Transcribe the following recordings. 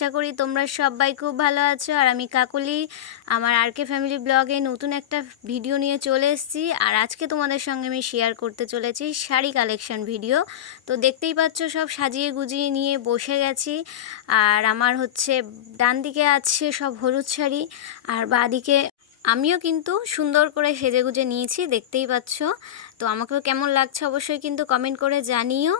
আশা করি তোমরা সবাই খুব ভালো আছো। আর আমি কাকলি, আমার আরকে ফ্যামিলি ব্লগে নতুন একটা ভিডিও নিয়ে চলে এসেছি। আর আজকে তোমাদের সঙ্গে আমি শেয়ার করতে চলেছি শাড়ি কালেকশন ভিডিও তো দেখতেই পাচ্ছ সব সাজিয়ে গুজিয়ে নিয়ে বসে গেছি। আর আমার হচ্ছে ডান দিকে আছে সব হলুদ শাড়ি, আর বাঁদিকে আমিও কিন্তু সুন্দর করে সেজে গুজে নিয়েছি, দেখতেই পাচ্ছ। তো আমাকেও কেমন লাগছে অবশ্যই কিন্তু কমেন্ট করে জানিও।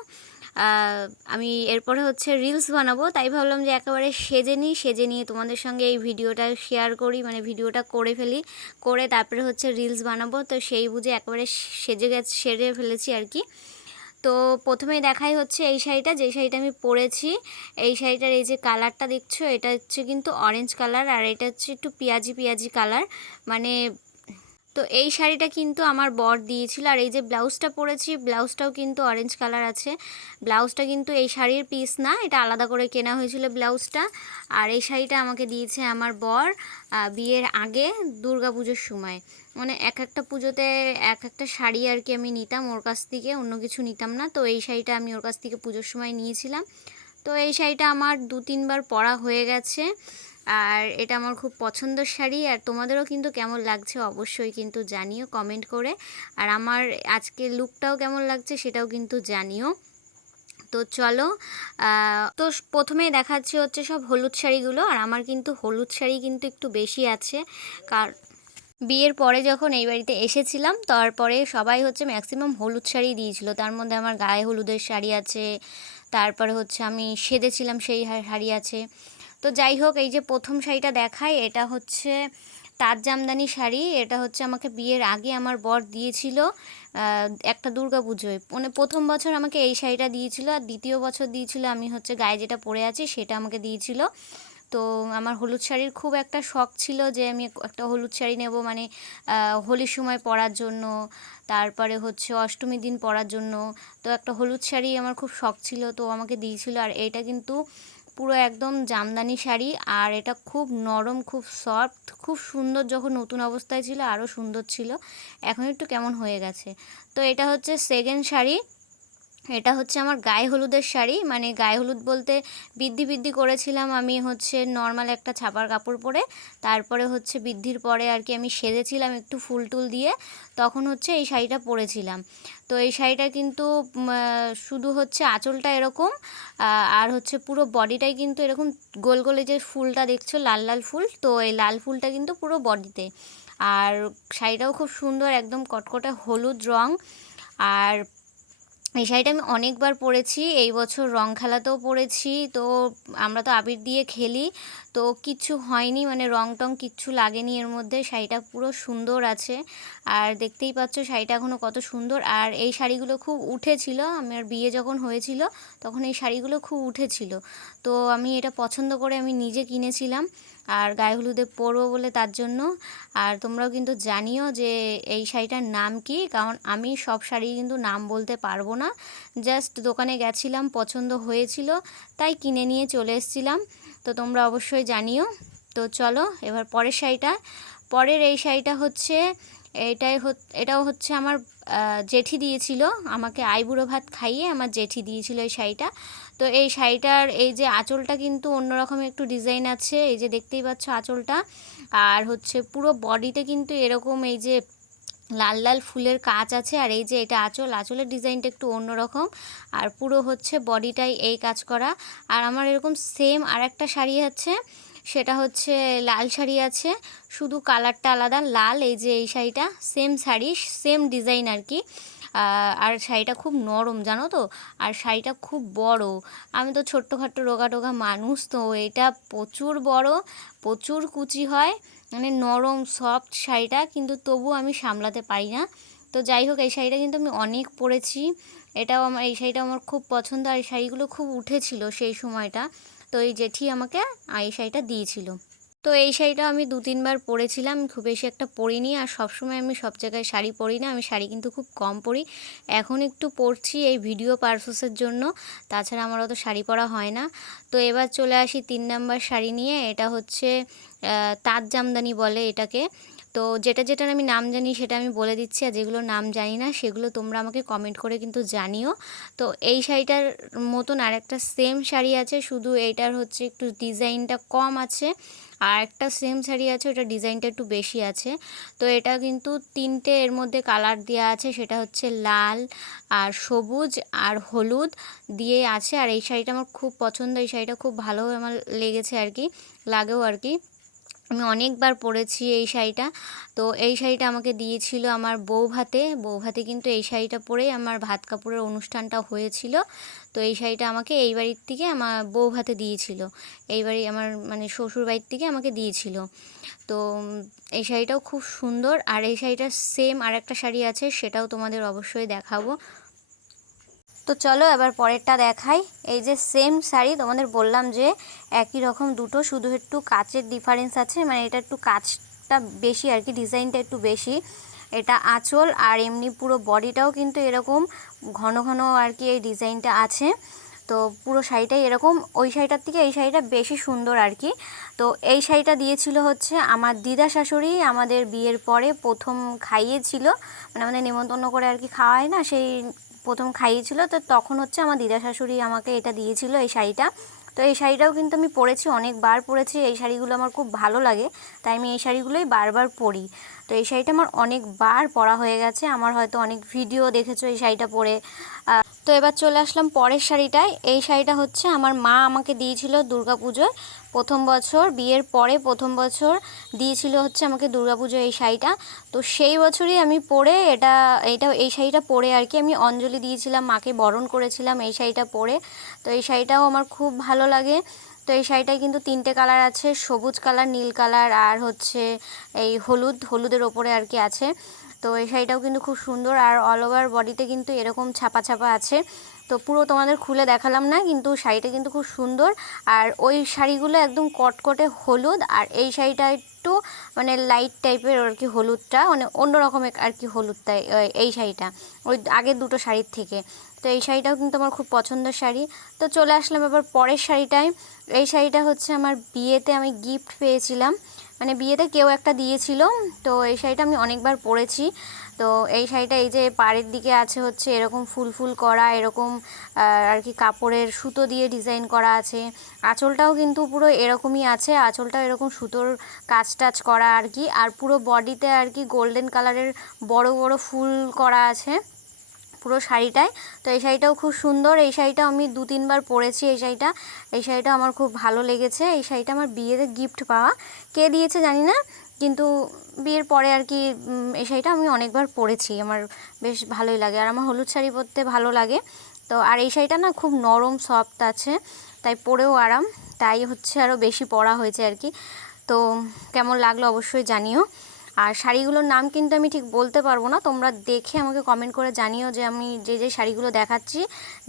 আমি এরপরে হচ্ছে রিলস বানাবো, তাই ভাবলাম যে একেবারে সেজে নিই, সেজে নিয়ে তোমাদের সঙ্গে এই ভিডিওটা শেয়ার করি মানে ভিডিওটা করে ফেলি, করে তারপরে হচ্ছে রিলস বানাবো, তো সেই বুঝে একেবারে সেজে গেছে, সেরে ফেলেছি আর কি। তো প্রথমেই দেখাই হচ্ছে এই শাড়িটা, যে শাড়িটা আমি পরেছি, এই শাড়িটার এই যে কালারটা দেখছ, এটা হচ্ছে কিন্তু অরেঞ্জ কালার আর এটা হচ্ছে একটু পেঁয়াজি পেঁয়াজি কালার মানে তো এই শাড়িটা কিন্তু আমার বর দিয়েছিল আর এই যে ব্লাউজটা পরেছি, ব্লাউজটাও কিন্তু অরেঞ্জ কালার আছে। ব্লাউজটা কিন্তু এই শাড়ির পিস না, এটা আলাদা করে কেনা হয়েছিল ব্লাউজটা। আর এই শাড়িটা আমাকে দিয়েছে আমার বর বিয়ের আগে দুর্গা পুজোর সময়। মানে এক একটা পুজোতে এক একটা শাড়ি আর কি আমি নিতাম ওর কাছ থেকে, অন্য কিছু নিতাম না। তো এই শাড়িটা আমি ওর কাছ থেকে পুজোর সময় নিয়েছিলাম। তো এই শাড়িটা আমার দু তিনবার পরা হয়ে গেছে। আর এটা আমার খুব পছন্দের শাড়ি আর তোমাদেরও কিন্তু কেমন লাগছে অবশ্যই কিন্তু জানিও কমেন্ট করে। আর আমার আজকে লুকটাও কেমন লাগছে সেটাও কিন্তু জানিও। তো চলো তো প্রথমেই দেখাচ্ছি হচ্ছে সব হলুদ শাড়িগুলো আর আমার কিন্তু হলুদ শাড়ি কিন্তু একটু বেশি আছে। কার, বিয়ের পরে যখন এই বাড়িতে এসেছিলাম, তারপরে সবাই হচ্ছে ম্যাক্সিমাম হলুদ শাড়ি দিয়েছিল। তার মধ্যে আমার গায়ে হলুদের শাড়ি আছে, তারপরে হচ্ছে আমি সেদেছিলাম সেই শাড়ি আছে। তো যাই হোক, এই যে প্রথম শাড়িটা দেখাই এটা হচ্ছে তাজ জামদানি শাড়ি। এটা হচ্ছে আমাকে বিয়ের আগে আমার বর দিয়েছিল একটা দুর্গা পুজোয়। মানে প্রথম বছর আমাকে এই শাড়িটা দিয়েছিল আর দ্বিতীয় বছর দিয়েছিল আমি হচ্ছে গায়ে যেটা পরে আছি সেটা আমাকে দিয়েছিল। তো আমার হলুদ শাড়ির খুব একটা শখ ছিল যে আমি একটা হলুদ শাড়ি নেব মানে হোলির সময় পরার জন্য, তারপরে হচ্ছে অষ্টমীর দিন পরার জন্য। তো একটা হলুদ শাড়ি আমার খুব শখ ছিল, তো আমাকে দিয়েছিল। আর এটা কিন্তু পুরো একদম জামদানি শাড়ি, আর এটা খুব নরম, খুব সফট খুব সুন্দর যখন নতুন অবস্থায় ছিল আরও সুন্দর ছিল। এখন একটু কেমন হয়ে গেছে। তো এটা হচ্ছে সেকেন্ড শাড়ি। এটা হচ্ছে আমার গায়ে হলুদের শাড়ি। মানে গায়ে হলুদ বলতে বৃদ্ধি বৃদ্ধি করেছিলাম আমি হচ্ছে নর্মাল একটা ছাপার কাপড় পরে। তারপরে হচ্ছে বৃদ্ধির পরে আর কি আমি সেজেছিলাম একটু ফুল টুল দিয়ে। তখন হচ্ছে এই শাড়িটা পরেছিলাম। তো এই শাড়িটা কিন্তু শুধু হচ্ছে আঁচলটা এরকম আর হচ্ছে পুরো বডিটাই কিন্তু এরকম গোল গোলে যে ফুলটা দেখছ, লাল লাল ফুল, তো এই লাল ফুলটা কিন্তু পুরো বডিতে। আর শাড়িটাও খুব সুন্দর, একদম কটকটে হলুদ রং। আর এই শাড়িটা আমি অনেকবার পরেছি, এই বছর রং খেলাতেও পরেছি। তো আমরা তো আবির দিয়ে খেলি, তো কিচ্ছু হয়নি মানে রং টং কিচ্ছু লাগেনি এর মধ্যে, শাড়িটা পুরো সুন্দর আছে। আর দেখতেই পাচ্ছ শাড়িটা এখনও কত সুন্দর। আর এই শাড়িগুলো খুব উঠেছিল আমার বিয়ে যখন হয়েছিল, তখন এই শাড়িগুলো খুব উঠেছিল। তো আমি এটা পছন্দ করে আমি নিজে কিনেছিলাম। আর গায়ে হলুদে পরবো বলে তার জন্য। আর তোমরাও কিন্তু জানিও যে এই শাড়িটার নাম কি, কারণ আমি সব শাড়ি কিন্তু নাম বলতে পারব না। জাস্ট দোকানে গেছিলাম, পছন্দ হয়েছিল, তাই কিনে নিয়ে চলে এসেছিলাম। তো তোমরা অবশ্যই জানিও। তো চলো, এবার পরের শাড়িটা। পরের এই শাড়িটা হচ্ছে, এটাই এটাও হচ্ছে আমার জেঠি দিয়েছিল। আমাকে আইবুড়ো ভাত খাইয়ে আমার জেঠি দিয়েছিল এই শাড়িটা। তো এই শাড়িটার এই যে আঁচলটা কিন্তু অন্যরকম একটু ডিজাইন আছে, এই যে দেখতেই পাচ্ছ আঁচলটা। আর হচ্ছে পুরো বডিতে কিন্তু এরকম এই যে লাল লাল ফুলের কাজ আছে, আর এই যে এটা আঁচল, আঁচলের ডিজাইনটা একটু অন্যরকম। আর পুরো হচ্ছে বডিটাই এই কাজ করা। আর আমার এরকম সেম আর একটা শাড়ি আছে, সেটা হচ্ছে লাল শাড়ি আছে, শুধু কালারটা আলাদা, লাল এই যে এই শাড়িটা, সেম শাড়ি, সেম ডিজাইন আর কি। আর শাড়িটা খুব নরম, জানো তো? আর শাড়িটা খুব বড়। আমি তো ছোট্টখাট্টো রোগা টোগা মানুষ, তো এটা প্রচুর বড়, প্রচুর কুচি হয় মানে নরম সফট শাড়িটা, কিন্তু তবু আমি সামলাতে পারি না। তো যাই হোক, এই শাড়িটা কিন্তু আমি অনেক পরেছি। এটাও আমার, এই শাড়িটা আমার খুব পছন্দ, আর এই শাড়িগুলো খুব উঠেছিল সেই সময়টা। তো এই জেঠি আমাকে এই শাড়িটা দিয়েছিল। তো এই শাড়িটা আমি দু, তিনবার পরেছিলাম, খুব বেশি একটা পরিনি আর সবসময় আমি সব জায়গায় শাড়ি পরি না, আমি শাড়ি কিন্তু খুব কম পরি। এখন একটু পরছি এই ভিডিও পারপাসের জন্য, তাছাড়া আমার অত শাড়ি পরা হয় না। তো এবার চলে আসি তিন নাম্বার শাড়ি নিয়ে, এটা হচ্ছে তাঁত জামদানি বলে এটাকে। তো যেটা যেটার আমি নাম জানি সেটা আমি বলে দিচ্ছি, আর যেগুলো নাম জানি না সেগুলো তোমরা আমাকে কমেন্ট করে কিন্তু জানিও। তো এই শাড়িটার মতন আর একটা সেম শাড়ি আছে, শুধু এইটার হচ্ছে একটু ডিজাইনটা কম আছে। আর একটা সেম শাড়ি আছে ওটা ডিজাইনটা একটু বেশি আছে। তো এটা কিন্তু তিনটে এর মধ্যে কালার দেওয়া আছে, সেটা হচ্ছে লাল আর সবুজ আর হলুদ দিয়ে আছে। আর এই শাড়িটা আমার খুব পছন্দ, এই শাড়িটা খুব ভালো আমার লেগেছে আর কি, লাগেও আর কি। আমি অনেকবার পরেছি এই শাড়িটা। তো এই শাড়িটা আমাকে দিয়েছিল আমার বউ ভাতে। বউ ভাতে কিন্তু এই শাড়িটা পরেই আমার ভাত কাপড়ের অনুষ্ঠানটা হয়েছিল। তো এই শাড়িটা আমাকে এই বাড়ির থেকে আমার বউ ভাতে দিয়েছিল। এই বাড়ি আমার মানে শ্বশুর বাড়ির থেকে আমাকে দিয়েছিল। তো এই শাড়িটাও খুব সুন্দর। আর এই শাড়িটার সেম আর একটা শাড়ি আছে, সেটাও তোমাদের অবশ্যই দেখাবো। তো চলো এবার পরেরটা দেখাই। এই যে সেম শাড়ি, তোমাদের বললাম যে একই রকম দুটো, শুধু একটু কাচের ডিফারেন্স আছে মানে এটা একটু কাচটা বেশি আর কি ডিজাইনটা একটু বেশি। এটা আঁচল আর এমনি পুরো বডিটাও কিন্তু এরকম ঘন ঘন আর কি এই ডিজাইনটা আছে। তো পুরো শাড়িটাই এরকম, ওই শাড়িটার থেকে এই শাড়িটা বেশি সুন্দর আর কি। তো এই শাড়িটা দিয়েছিল হচ্ছে আমার দিদা শাশুড়ি, আমাদের বিয়ের পরে প্রথম খাইয়েছিল মানে আমাদের নিমন্ত্রণ করে আর কি খাওয়ায় না, সেই প্রথম খাইয়েছিল, তো তখন হচ্ছে আমার দিদা শাশুড়ি আমাকে এটা দিয়েছিল এই শাড়িটা। তো এই শাড়িটাও কিন্তু আমি পরেছি, অনেকবার পরেছি, এই শাড়িগুলো আমার খুব ভালো লাগে, তাই আমি এই শাড়িগুলোই বারবার পরি। তো এই শাড়িটা আমার অনেকবার পরা হয়ে গেছে, আমার হয়তো অনেক ভিডিও দেখেছ এই শাড়িটা পরে। তো এবার চলে আসলাম পরের শাড়িটায়, এই শাড়িটা হচ্ছে আমার মা আমাকে দিয়েছিল পুজোয় প্রথম বছর, বিয়ের পরে প্রথম বছর দিয়েছিল হচ্ছে আমাকে পুজো এই শাড়িটা। তো সেই বছরই আমি পরে এটা এটা, এই শাড়িটা পরে আর কি আমি অঞ্জলি দিয়েছিলাম, মাকে বরণ করেছিলাম এই শাড়িটা পরে। তো এই শাড়িটাও আমার খুব ভালো লাগে। তো এই শাড়িটায় কিন্তু তিনটে কালার আছে, সবুজ কালার, নীল কালার আর হচ্ছে এই হলুদ, হলুদের ওপরে আর কি আছে। তো এই শাড়িটাও কিন্তু খুব সুন্দর আর অল ওভার বডিতে কিন্তু এরকম ছাপা ছাপা আছে। তো পুরো তোমাদের খুলে দেখালাম না, কিন্তু শাড়িটা কিন্তু খুব সুন্দর। আর ওই শাড়িগুলো একদম কটকটে হলুদ, আর এই শাড়িটা একটু মানে লাইট টাইপের আর কি হলুদটা মানে অন্য রকমের আর কি হলুদটা এই শাড়িটা, ওই আগের দুটো শাড়ির থেকে। তো এই শাড়িটাও কিন্তু আমার খুব পছন্দের শাড়ি। তো চলে আসলাম এবার পরের শাড়িটায়। এই শাড়িটা হচ্ছে আমার বিয়েতে আমি গিফট পেয়েছিলাম। মানে বিয়েতে কেউ একটা দিয়েছিল, তো এই শাড়িটা আমি অনেকবার পরেছি। তো এই শাড়িটা এই যে পাড়ের দিকে আছে হচ্ছে এরকম ফুল ফুল করা, এরকম আর কি কাপড়ের সুতো দিয়ে ডিজাইন করা আছে। আঁচলটাও কিন্তু পুরো এরকমই আছে, আঁচলটাও এরকম সুতোর কাজ টাচ করা আর কি। আর পুরো বডিতে আর কি গোল্ডেন কালারের বড় বড় ফুল করা আছে পুরো শাড়িটায়। তো এই শাড়িটাও খুব সুন্দর। এই শাড়িটাও আমি দু তিনবার পরেছি এই শাড়িটা। এই শাড়িটা আমার খুব ভালো লেগেছে। এই শাড়িটা আমার বিয়েতে গিফট পাওয়া। কে দিয়েছে জানি না। কিন্তু বিয়ের পরে আর কি এই শাড়িটা আমি অনেকবার পরেছি। আমার বেশ ভালোই লাগে। আর আমার হলুদ শাড়ি পরতে ভালো লাগে। তো আর এই শাড়িটা না খুব নরম সফট আছে, তাই পরেও আরাম। তাই হচ্ছে আরও বেশি পরা হয়েছে আর কি। তো কেমন লাগল অবশ্যই জানিও। আর শাড়িগুলোর নাম কিন্তু আমি ঠিক বলতে পারব না। তোমরা দেখে আমাকে কমেন্ট করে জানিও যে আমি যে যে শাড়িগুলো দেখাচ্ছি,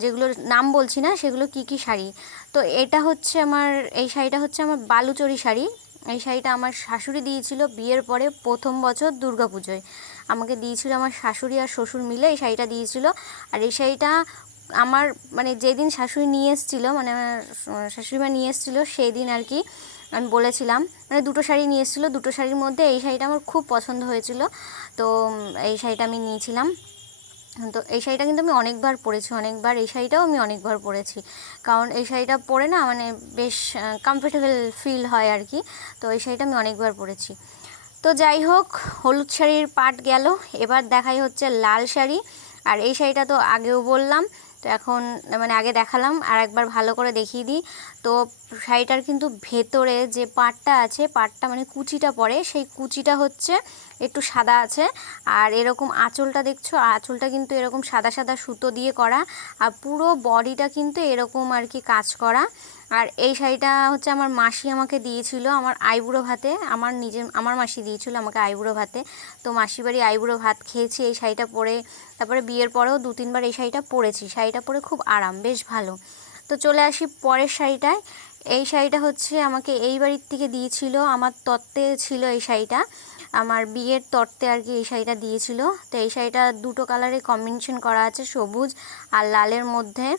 যেগুলোর নাম বলছি না, সেগুলো কি কি শাড়ি? তো এটা হচ্ছে আমার, এই শাড়িটা হচ্ছে আমার বালুচরি শাড়ি। এই শাড়িটা আমার শাশুড়ি দিয়েছিল বিয়ের পরে প্রথম বছর দুর্গা পুজোয় আমাকে দিয়েছিল আমার শাশুড়ি আর শ্বশুর মিলে এই শাড়িটা দিয়েছিল। আর এই শাড়িটা আমার মানে যেদিন শাশুড়ি নিয়ে এসেছিল মানে আমার শাশুড়ি মা নিয়ে এসেছিল সেই দিন আর কি আমি বলেছিলাম মানে দুটো শাড়ি নিয়ে এসেছিল, দুটো শাড়ির মধ্যে এই শাড়িটা আমার খুব পছন্দ হয়েছিল। তো এই শাড়িটা আমি নিয়েছিলাম। তো এই শাড়িটা কিন্তু আমি অনেকবার পরেছি, অনেকবার এই শাড়িটাও আমি অনেকবার পরেছি। কারণ এই শাড়িটা পরে না মানে বেশ কমফোর্টেবল ফিল হয় আর কি। তো এই শাড়িটা আমি অনেকবার পরেছি। তো যাই হোক, হলুদ শাড়ির পাট গেল। এবার দেখাই হচ্ছে লাল শাড়ি। আর এই শাড়িটা তো আগেও বললাম, তো এখন মানে আগে দেখালাম। আর একবার ভালো করে দেখিয়ে দিই। তো শাড়িটার কিন্তু ভেতরে যে পাটটা আছে, পাটটা মানে কুচিটা পরে, সেই কুচিটা হচ্ছে একটু সাদা আছে। আর এরকম আঁচলটা দেখছ? আঁচলটা কিন্তু এরকম সাদা সাদা সুতো দিয়ে করা, আর পুরো বডিটা কিন্তু এরকম আর কি কাজ করা। আর এই শাড়িটা হচ্ছে আমার মাসি আমাকে দিয়েছিল আমার আইবুড়ো ভাতে, আমার নিজের, আমার মাসি দিয়েছিল আমাকে আইবুড়ো ভাতে। তো মাসি বাড়ি আইবুড়ো ভাত খেয়েছি, এই শাড়িটা পরে, তারপরে বিয়ের পরেও দু তিনবার এই শাড়িটা পরেছি। শাড়িটা পরে খুব আরাম, বেশ ভালো। তো চলে আসি পরের শাড়িটায়। এই শাড়িটা হচ্ছে আমাকে এই বাড়ির থেকে দিয়েছিল, আমার তত্ত্বে ছিল এই শাড়িটা। আমার বিয়ের তত্ত্বে আর কি এই শাড়িটা দিয়েছিল। তো এই শাড়িটা দুটো কালারে কম্বিনেশন করা আছে, সবুজ আর লালের মধ্যে।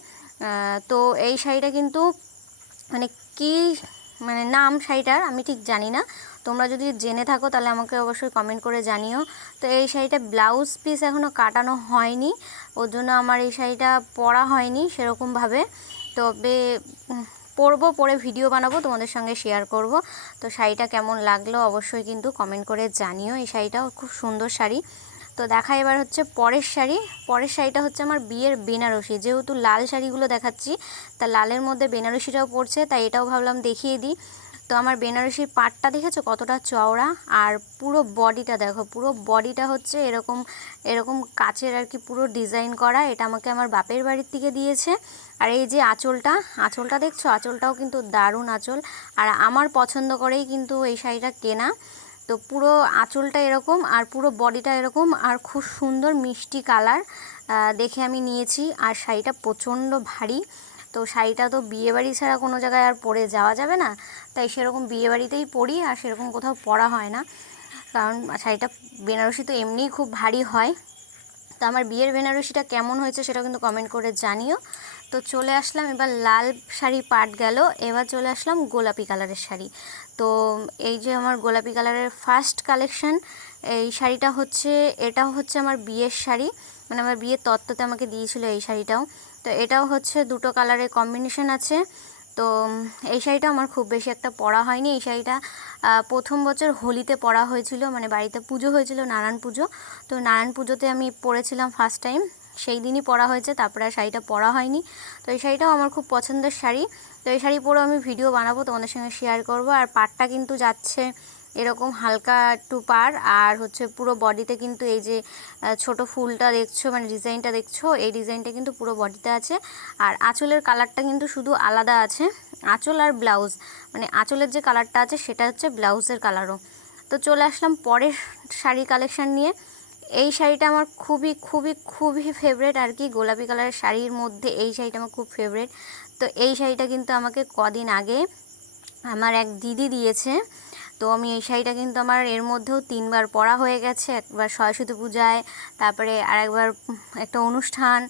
তো এই শাড়িটা কিন্তু মানে কি মানে নাম শাড়িটার আমি ঠিক জানি না। তোমরা যদি জেনে থাকো তাহলে আমাকে অবশ্যই কমেন্ট করে জানিও। তো এই শাড়িটা ব্লাউজ পিস এখনও কাটানো হয়নি, ওর জন্য আমার এই শাড়িটা পরা হয়নি সেরকমভাবে। তবে পরবো, পরে ভিডিও বানাবো, তোমাদের সঙ্গে শেয়ার করব। তো শাড়িটা কেমন লাগল অবশ্যই কিন্তু কমেন্ট করে জানিও। এই শাড়িটাও খুব সুন্দর শাড়ি। তো দেখা এবার হচ্ছে পরের শাড়ি। পরের শাড়িটা হচ্ছে আমার বিয়ের বেনারসি। যেহেতু লাল শাড়িগুলো দেখাচ্ছি, তা লালের মধ্যে বেনারসিটাও পড়ছে তাই এটাও ভাবলাম দেখিয়ে দিই। তো আমার বেনারসির পাটটা দেখেছ কতটা চওড়া? আর পুরো বডিটা দেখো, পুরো বডিটা হচ্ছে এরকম এরকম কাচের আর কি পুরো ডিজাইন করা। এটা আমাকে আমার বাপের বাড়ির থেকে দিয়েছে। আর এই যে আঁচলটা আঁচলটা দেখছ? আঁচলটাও কিন্তু দারুণ আঁচল। আর আমার পছন্দ করেই কিন্তু এই শাড়িটা কেনা। তো পুরো আঁচলটা এরকম আর পুরো বডিটা এরকম আর খুব সুন্দর মিষ্টি কালার দেখে আমি নিয়েছি। আর শাড়িটা প্রচণ্ড ভারী। তো শাড়িটা তো বিয়েবাড়ি ছাড়া কোনো জায়গায় আর পরে যাওয়া যাবে না। তাই সেরকম বিয়েবাড়িতেই পরি আর সেরকম কোথাও পরা হয় না। কারণ শাড়িটা বেনারসি তো এমনিই খুব ভারী হয়। তো আমার বিয়ের বেনারসিটা কেমন হয়েছে সেটা কিন্তু কমেন্ট করে জানিও। তো চলে আসলাম, এবার লাল শাড়ি পাট গেল, এবার চলে আসলাম গোলাপি কালারের শাড়ি। তো এই যে আমার গোলাপি কালারের ফার্স্ট কালেকশন এই শাড়িটা হচ্ছে, এটাও হচ্ছে আমার বিয়ের শাড়ি মানে আমার বিয়ের তত্ত্বতে আমাকে দিয়েছিল এই শাড়িটাও। তো এটাও হচ্ছে দুটো কালারের কম্বিনেশন আছে। তো এই শাড়িটা আমার খুব বেশি একটা পরা হয়নি। এই শাড়িটা প্রথম বছর হোলিতে পরা হয়েছিল মানে বাড়িতে পুজো হয়েছিল নারায়ণ পুজো। তো নারায়ণ পুজোতে আমি পরেছিলাম ফার্স্ট টাইম সেই দিনই পরা হয়েছে, তারপরে শাড়িটা পরা হয়নি। তো এই শাড়িটাও আমার খুব পছন্দের শাড়ি। তো এই শাড়ি পরেও আমি ভিডিও বানাবো, তোমাদের সঙ্গে শেয়ার করব। আর পাটটা কিন্তু যাচ্ছে এরকম হালকা একটু পার আর হচ্ছে পুরো বডিতে কিন্তু এই যে ছোট ফুলটা দেখছ মানে ডিজাইনটা দেখছ, এই ডিজাইনটা কিন্তু পুরো বডিতে আছে। আর আঁচলের কালারটা কিন্তু শুধু আলাদা আছে, আঁচল আর ব্লাউজ। মানে আঁচলের যে কালারটা আছে, সেটা হচ্ছে ব্লাউজের কালারও। তো চলে আসলাম পরের শাড়ি কালেকশান নিয়ে। এই শাড়িটা আমার খুবই খুবই খুবই ফেভারেট আর কি। গোলাপি কালারের শাড়ির মধ্যে এই শাড়িটা আমার খুব ফেভারেট তো এই শাড়িটা কিন্তু আমাকে কদিন আগে আমার এক দিদি দিয়েছে। তো আমি এই শাড়িটা কিন্তু আমার এর মধ্যেও তিনবার পরা হয়ে গেছে। একবার সরস্বতী পূজায়, তারপরে আর একবার একটা অনুষ্ঠান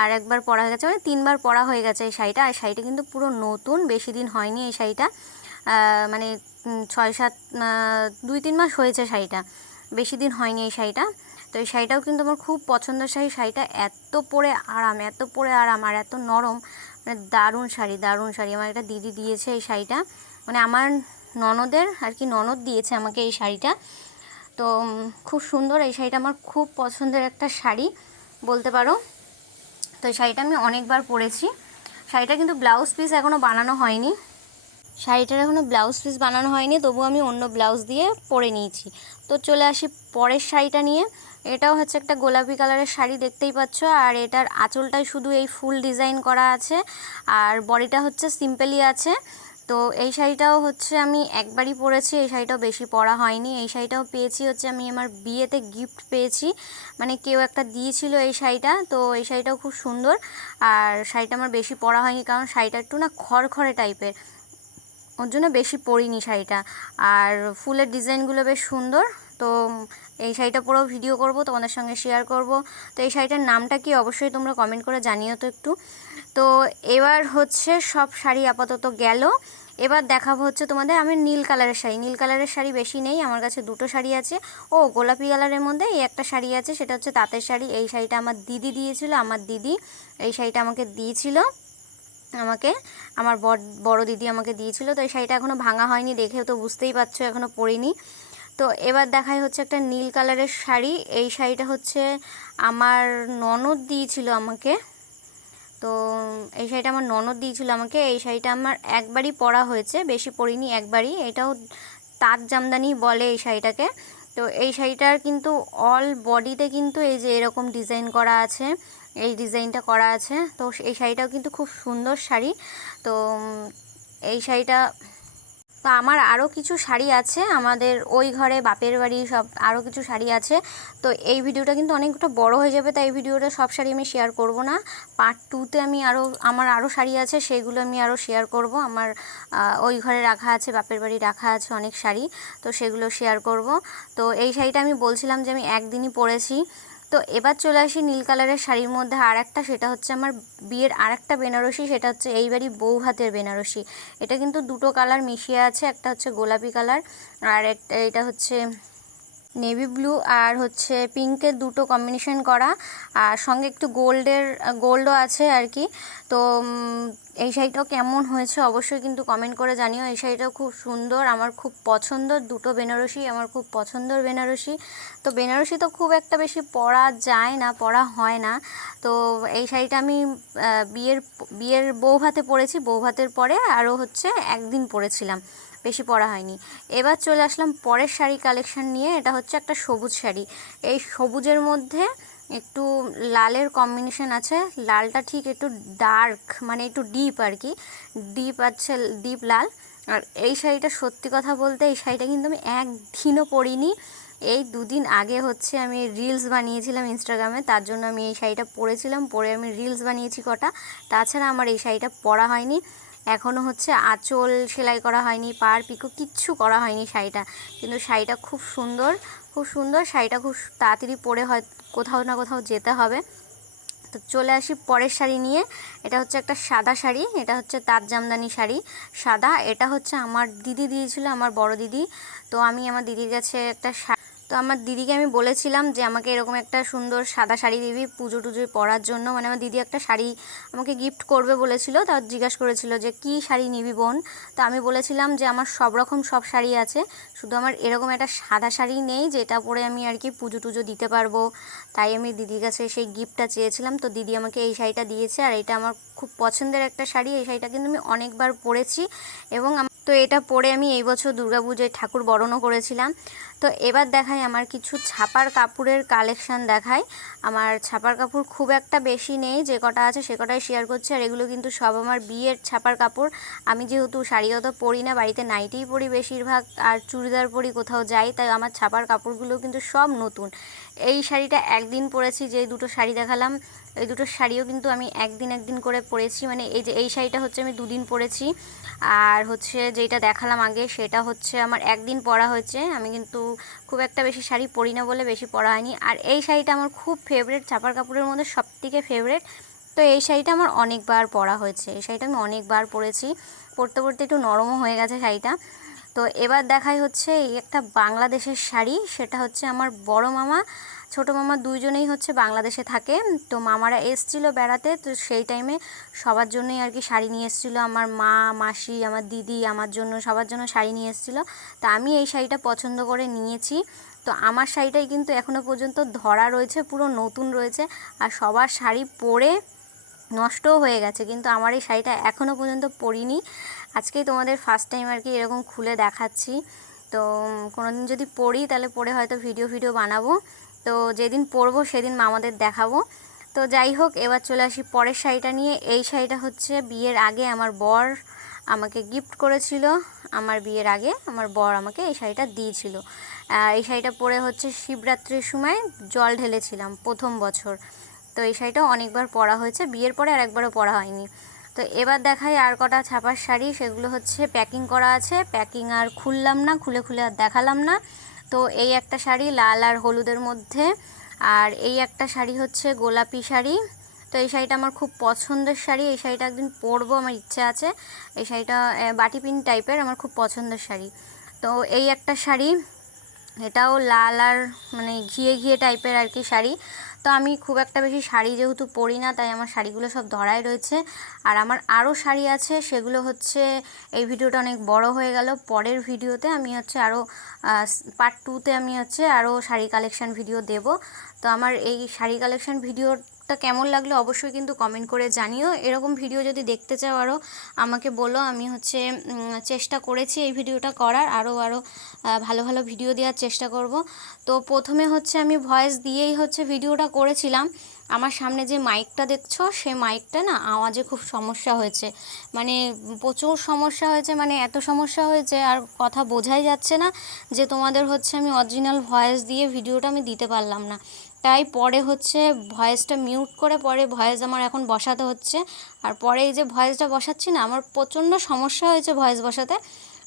আর একবার পরা হয়ে গেছে। মানে তিনবার পরা হয়ে গেছে এই শাড়িটা। আর শাড়িটা কিন্তু পুরো নতুন, বেশি দিন হয়নি এই শাড়িটা। মানে ছয় সাত দুই, তিন মাস হয়েছে শাড়িটা। বেশি দিন হয়নি এই শাড়িটা। তো এই শাড়িটাও কিন্তু আমার খুব পছন্দের শাড়ি। শাড়িটা এত পরে আরাম, এত পরে আরাম আর এত নরম। মানে দারুণ শাড়ি দারুণ শাড়ি। আমার একটা দিদি দিয়েছে এই শাড়িটা। মানে আমার ননদের আর কি ননদ দিয়েছে আমাকে এই শাড়িটা। তো খুব সুন্দর। এই শাড়িটা আমার খুব পছন্দের একটা শাড়ি বলতে পারো। তো এই শাড়িটা আমি অনেকবার পরেছি। শাড়িটা কিন্তু ব্লাউজ পিস এখনও বানানো হয়নি। শাড়িটার এখনও ব্লাউজ পিস বানানো হয়নি তবু আমি অন্য ব্লাউজ দিয়ে পরে নিয়েছি। তো চলে আসি পরের শাড়িটা নিয়ে। এটাও হচ্ছে একটা গোলাপি কালারের শাড়ি দেখতেই পাচ্ছ, আর এটার আঁচলটাই শুধু এই ফুল ডিজাইন করা আছে, আর বডিটা হচ্ছে সিম্পলি আছে। তো এই শাড়িটাও হচ্ছে আমি একবারই পরেছি, এই শাড়িটাও বেশি পরা হয়নি। এই শাড়িটাও পেয়েছি হচ্ছে আমি আমার বিয়েতে গিফট পেয়েছি মানে কেউ একটা দিয়েছিল এই শাড়িটা, তো এই শাড়িটাও খুব সুন্দর। আর শাড়িটা আমার বেশি পরা হয়নি, কারণ শাড়িটা একটু না খড়খড়ে টাইপের। ওর জন্য বেশি পরিনি শাড়িটা। আর ফুলের ডিজাইনগুলো বেশ সুন্দর, তো এই শাড়িটা পরেও ভিডিও করব, তোমাদের সঙ্গে শেয়ার করব। তো এই শাড়িটার নামটা কি অবশ্যই তোমরা কমেন্ট করে জানিও তো একটু। তো এবার হচ্ছে সব শাড়ি আপাতত গেল। এবার দেখাবো হচ্ছে তোমাদের, আমি নীল কালারের শাড়ি। নীল কালারের শাড়ি বেশি নেই, আমার কাছে দুটো শাড়ি আছে। ও, গোলাপি কালারের মধ্যে এই একটা শাড়ি আছে, সেটা হচ্ছে তাঁতের শাড়ি। এই শাড়িটা আমার দিদি দিয়েছিল, আমার দিদি এই শাড়িটা আমাকে দিয়েছিল। আমাকে, আমার বড় দিদি আমাকে দিয়েছিল। তো এই শাড়িটা এখনও ভাঙা হয়নি, দেখেও তো বুঝতেই পারছ এখনও পরিনি। তো এবার দেখাই হচ্ছে একটা নীল কালারের শাড়ি। এই শাড়িটা হচ্ছে আমার ননদ দিয়েছিল আমাকে। তো এই শাড়িটা আমার ননদ দিয়েছিল আমাকে। এই শাড়িটা আমার একবারই পরা হয়েছে, বেশি পরিনি একবারই। এটাও তাঁত জামদানি বলে এই শাড়িটাকে। তো এই শাড়িটার কিন্তু অল বডিতে কিন্তু এই যে এরকম ডিজাইন করা আছে, এই ডিজাইনটা করা আছে, তো এই শাড়িটাও কিন্তু খুব সুন্দর শাড়ি। তো এই শাড়িটা তো আমার আরও কিছু শাড়ি আছে, আমাদের ওই ঘরে বাপের বাড়ি সব আরও কিছু শাড়ি আছে। তো এই ভিডিওটা কিন্তু অনেকটা বড় হয়ে যাবে, তাই এই ভিডিওটা সব শাড়ি আমি শেয়ার করব না। পার্ট টুতে আমি আরও আমার আরও শাড়ি আছে, সেগুলো আমি আরও শেয়ার করব। আমার ওই ঘরে রাখা আছে, বাপের বাড়ি রাখা আছে অনেক শাড়ি, তো সেগুলো শেয়ার করব। তো এই শাড়িটা আমি বলছিলাম যে আমি একদিনই পরেছি। তো এবার চলে আসি নীল কালারের শাড়ির মধ্যে আর একটা সেটা হচ্ছে আমার বিয়ের আর একটা বেনারসি, সেটা হচ্ছে এইবারই বউ হাতের বেনারসি। এটা কিন্তু দুটো কালার মিশিয়ে আছে, একটা হচ্ছে গোলাপি কালার আর একটা, এটা হচ্ছে নেভি ব্লু আর হচ্ছে পিঙ্কের দুটো কম্বিনেশন করা। আর সঙ্গে একটু গোল্ডের, গোল্ডও আছে আর কি। তো এই শাড়িটাও কেমন হয়েছে অবশ্যই কিন্তু কমেন্ট করে জানিও। এই শাড়িটাও খুব সুন্দর, আমার খুব পছন্দ দুটো বেনারসি, আমার খুব পছন্দর বেনারসি। তো বেনারসি তো খুব একটা বেশি পরা যায় না, পরা হয় না। তো এই শাড়িটা আমি বিয়ের বিয়ের বউ ভাতে পরেছি। বউ ভাতের পরে আরও হচ্ছে একদিন পরেছিলাম। বেশি পরা হয়নি। এবার চলে আসলাম পরের শাড়ি কালেকশান নিয়ে, এটা হচ্ছে একটা সবুজ শাড়ি। এই সবুজের মধ্যে একটু লালের কম্বিনেশন আছে, লালটা ঠিক একটু ডার্ক মানে একটু ডিপ আর কি ডিপ আছে ডিপ লাল। আর এই শাড়িটা সত্যি কথা বলতে, এই শাড়িটা কিন্তু আমি একদিনও পরিনি। এই দুদিন আগে হচ্ছে আমি রিলস বানিয়েছিলাম ইনস্টাগ্রামে তার জন্য আমি এই শাড়িটা পরেছিলাম। পরে আমি রিলস বানিয়েছি কটা। তাছাড়া আমার এই শাড়িটা পরা হয়নি। এখনও হচ্ছে আঁচল সেলাই করা হয়নি, পার পিকো কিচ্ছু করা হয়নি শাড়িটা। কিন্তু শাড়িটা খুব সুন্দর খুব সুন্দর, শাড়িটা খুব তাড়াতাড়ি পরে হয়, কোথাও না কোথাও যেতে হবে। তো চলে আসি পরের শাড়ি নিয়ে, এটা হচ্ছে একটা সাদা শাড়ি, এটা হচ্ছে তাঁত জামদানি শাড়ি। সাদা, এটা হচ্ছে আমার দিদি দিয়েছিল, আমার বড় দিদি। তো আমি আমার দিদির কাছে একটা তো আমার দিদিকে আমি বলেছিলাম যে আমাকে এরকম একটা সুন্দর সাদা শাড়ি দিবি পুজো টুজোয় পরার জন্য। মানে আমার দিদি একটা শাড়ি আমাকে গিফট করবে বলেছিল, তা জিজ্ঞাসা করেছিল যে, কি শাড়ি নিবি বোন? তো আমি বলেছিলাম যে, আমার সব রকম সব শাড়ি আছে, শুধু আমার এরকম একটা সাদা শাড়ি নেই যেটা পরে আমি আর কি পুজো টুজো দিতে পারব। তাই আমি দিদির কাছে সেই গিফটটা চেয়েছিলাম। তো দিদি আমাকে এই শাড়িটা দিয়েছে, আর এটা আমার খুব পছন্দের একটা শাড়ি। এই শাড়িটা কিন্তু আমি অনেকবার পরেছি এবং তো এটা পরে আমি এই বছর দুর্গাপুজোয় ঠাকুর বরণও করেছিলাম। তো এবার দেখাই আমার কিছু ছাপার কাপড়ের কালেকশন দেখাই। আমার ছাপার কাপড় খুব একটা বেশি নেই, যে কটা আছে সে কটাই শেয়ার করছি। আর এগুলো কিন্তু সব আমার বিয়ের ছাপার কাপড়। আমি যেহেতু শাড়িও তো পরি না, বাড়িতে নাইটিই পরি বেশিরভাগ। আর চুড়িদার পরি কোথাও যাই, তাই আমার ছাপার কাপড়গুলো কিন্তু সব নতুন। এই শাড়িটা একদিন পরেছি, যে দুটো শাড়ি দেখালাম, এই দুটো শাড়িও কিন্তু আমি একদিন একদিন করে পরেছি। মানে এই যে, এই শাড়িটা হচ্ছে আমি দুদিন পরেছি। আর হচ্ছে যেটা দেখালাম আগে, সেটা হচ্ছে আমার একদিন পরা হয়েছে। আমি কিন্তু খুব একটা বেশি শাড়ি পরি না বলে বেশি পরা হয়নি। আর এই শাড়িটা আমার খুব ফেভারেট চাপার কাপড়ের মধ্যে সবথেকে ফেভারেট তো এই শাড়িটা আমার অনেকবার পরা হয়েছে। এই শাড়িটা আমি অনেকবার পরেছি। পরতে পরতে একটু নরমও হয়ে গেছে শাড়িটা। তো এবার দেখাই হচ্ছে এই একটা বাংলাদেশের শাড়ি, সেটা হচ্ছে আমার বড় মামা। ছোট মামা দুইজনেই হচ্ছে বাংলাদেশে থাকে। তো মামারা এসছিল বেড়াতে, তো সেই টাইমে সবার জন্যই আর কি শাড়ি নিয়ে এসেছিল। আমার মা, মাসি, আমার দিদি, আমার জন্য সবার জন্য শাড়ি নিয়ে এসেছিল। তা আমি এই শাড়িটা পছন্দ করে নিয়েছি। তো আমার শাড়িটাই কিন্তু এখনও পর্যন্ত ধরা রয়েছে, পুরো নতুন রয়েছে। আর সবার শাড়ি পরে নষ্টও হয়ে গেছে। কিন্তু আমার এই শাড়িটা এখনও পর্যন্ত পরিনি। আজকেই তোমাদের ফার্স্ট টাইম আর কি এরকম খুলে দেখাচ্ছি। তো দিন যদি পড়ি তাহলে পরে হয়তো ভিডিও ভিডিও বানাবো। তো, যেদিন পরবো সেদিন মামাদের দেখাবো। তো, যাই হোক, এবার চলে আসি পরের শাড়িটা নিয়ে। এই শাড়িটা হচ্ছে বিয়ের আগে আমার বর আমাকে গিফট করেছিল। আমার বিয়ের আগে আমার বর আমাকে এই শাড়িটা দিয়েছিল। এই শাড়িটা পরে হচ্ছে শিবরাত্রির সময় জল ঢেলেছিলাম প্রথম বছর। তো, এই শাড়িটা অনেকবার পরা হয়েছে। বিয়ের পরে আর একবারও পরা হয়নি। তো এবার দেখাই আর কটা ছাপার শাড়ি, সেগুলো হচ্ছে প্যাকিং করা আছে। প্যাকিং আর খুললাম না, খুলে খুলে আর দেখালাম না। তো এই একটা শাড়ি লাল আর হলুদের মধ্যে। আর এই একটা শাড়ি হচ্ছে গোলাপি শাড়ি। তো এই শাড়িটা আমার খুব পছন্দের শাড়ি। এই শাড়িটা একদিন পরবো, আমার ইচ্ছে আছে। এই শাড়িটা বাটিপিন টাইপের আমার খুব পছন্দের শাড়ি। তো এই একটা শাড়ি, এটাও লাল আর মানে ঘিয়ে ঘিয়ে টাইপের আর কি শাড়ি। তো আমি খুব একটা বেশি শাড়ি যেহেতু পরি না, তাই আমার শাড়িগুলো সব ধরাই রয়েছে। আর আমার আরও শাড়ি আছে, সেগুলো হচ্ছে এই ভিডিওটা অনেক বড় হয়ে গেল, পরের ভিডিওতে আমি হচ্ছে আরও পার্ট টুতে আমি হচ্ছে আরও শাড়ি কালেকশান ভিডিও দেব। তো আমার এই শাড়ি কালেকশান কালেকশন ভিডিওটা কেমন লাগল অবশ্যই কিন্তু কমেন্ট করে জানিও। এরকম ভিডিও যদি দেখতে চাও আরও আমাকে বলো। আমি হচ্ছে চেষ্টা করেছি এই ভিডিওটা করার। আরও আরও ভালো ভালো ভিডিও দেওয়ার চেষ্টা করব। তো প্রথমে হচ্ছে আমি ভয়েস দিয়েই হচ্ছে ভিডিওটা করেছিলাম। আমার সামনে যে মাইকটা দেখছ, সেই মাইকটা না আওয়াজে খুব সমস্যা হয়েছে। মানে প্রচুর সমস্যা হয়েছে মানে এত সমস্যা হয়েছে আর কথা বোঝাই যাচ্ছে না যে তোমাদের হচ্ছে আমি অরিজিনাল ভয়েস দিয়ে ভিডিওটা আমি দিতে পারলাম না। তাই পরে হচ্ছে ভয়েসটা মিউট করে পরে ভয়েস আমার এখন বসাতে হচ্ছে। আর পরে এই যে ভয়েসটা বসাচ্ছি না, আমার প্রচণ্ড সমস্যা হয়েছে ভয়েস বসাতে।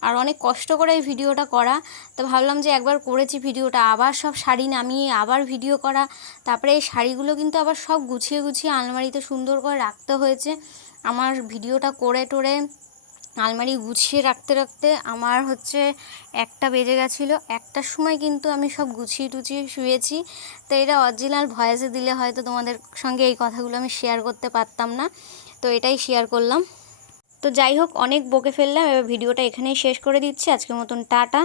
আর অনেক কষ্ট করে এই ভিডিওটা করা। তো ভাবলাম যে একবার করেছি ভিডিওটা, আবার সব শাড়ি নামিয়ে আবার ভিডিও করা। তারপরে এই শাড়িগুলো কিন্তু আবার সব গুছিয়ে গুছিয়ে আলমারিতে সুন্দর করে রাখতে হয়েছে। আমার ভিডিওটা করে টোরে আলমারি গুছিয়ে রাখতে রাখতে আমার হচ্ছে একটা বেজে গেছিল। একটার সময় কিন্তু আমি সব গুছিয়ে টুছিয়ে শুয়েছি। তো এটা অরিজিনাল ভয়েসে দিলে হয়তো তোমাদের সঙ্গে এই কথাগুলো আমি শেয়ার করতে পারতাম না। তো এটাই শেয়ার করলাম। তো যাই হোক, অনেক বকে ফেললাম। এবার ভিডিওটা এখানেই শেষ করে দিচ্ছি। আজকের মতন টাটা।